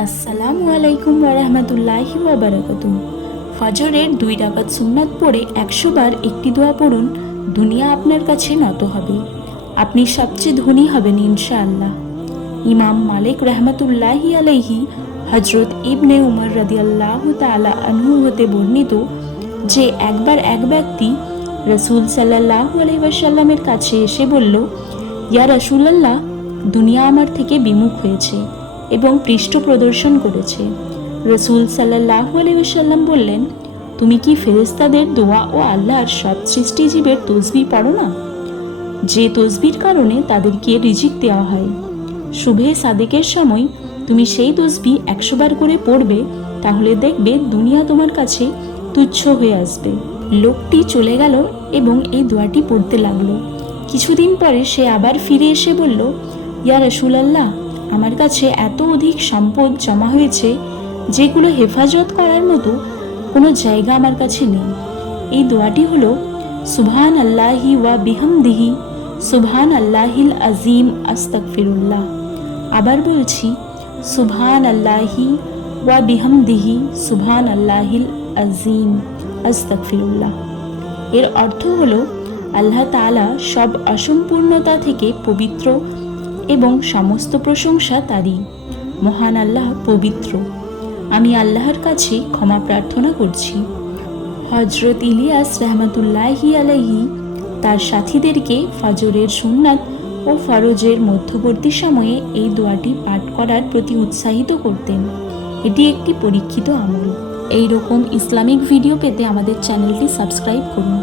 আসসালামু আলাইকুম ওয়া রাহমাতুল্লাহি ওয়া বারাকাতুহু। ফজরের 2 রাকাত সুন্নাত পড়ে 100 বার একটি দোয়া পড়ুন, দুনিয়া আপনার কাছে নত হবে। আপনি সবচেয়ে ধনী হবেন ইনশাআল্লাহ। ইমাম মালিক রহমাতুল্লাহি আলাইহি হযরত ইবনে উমর রাদিয়াল্লাহু তাআলা আনহু হতে বর্ণিত যে একবার এক ব্যক্তি রাসূল সাল্লাল্লাহু আলাইহি ওয়াসাল্লামের কাছে এসে বলল, ইয়া রাসূলুল্লাহ, দুনিয়া আমার থেকে বিমুখ হয়েছে এবং পৃষ্ঠ প্রদর্শন করেছে। রসুল সাল্লাল্লাহু আলাইহি ওয়াসাল্লাম বললেন, তুমি কি ফেরেশতাদের দোয়া ও আল্লাহর সব সৃষ্টিজীবের তসবিহ পড়ো না, যে তসবির কারণে তাদেরকে রিজিক দেওয়া হয়? শুভে সাদেকের সময় তুমি সেই তসবিহ 100 বার করে পড়বে, তাহলে দেখবে দুনিয়া তোমার কাছে তুচ্ছ হয়ে আসবে। লোকটি চলে গেল এবং এই দোয়াটি পড়তে লাগলো। কিছুদিন পরে সে আবার ফিরে এসে বলল, ইয়া রাসূলুল্লাহ, আমার কাছে এত অধিক সম্পদ জমা হয়েছে যেগুলো হেফাজত করার মতো কোনো জায়গা আমার কাছে নেই। এই দোয়াটি হলো, সুবহান আল্লাহি ওয়া বিহামদিহি সুবহান আল্লাহিল আজিম আস্তাগফিরুল্লাহ। আবার বলছি, সুবহান আল্লাহি ওয়া বিহামদিহি সুবহান আল্লাহিল আজিম আস্তাগফিরুল্লাহ। এর অর্থ হলো, আল্লাহ তাআলা সব অসম্পূর্ণতা থেকে পবিত্র এবং সমস্ত প্রশংসা তারই। মহান আল্লাহ পবিত্র, আমি আল্লাহর কাছে ক্ষমা প্রার্থনা করছি। হযরত ইলিয়াস রহমাতুল্লাহি আলাইহি তার সাথীদেরকে ফজরের সুন্নাত ও ফরজের মধ্যবর্তী সময়ে এই দোয়াটি পাঠ করার প্রতি উৎসাহিত করতেন। এটি একটি পরীক্ষিত আমল। এই রকম ইসলামিক ভিডিও পেতে আমাদের চ্যানেলটি সাবস্ক্রাইব করুন।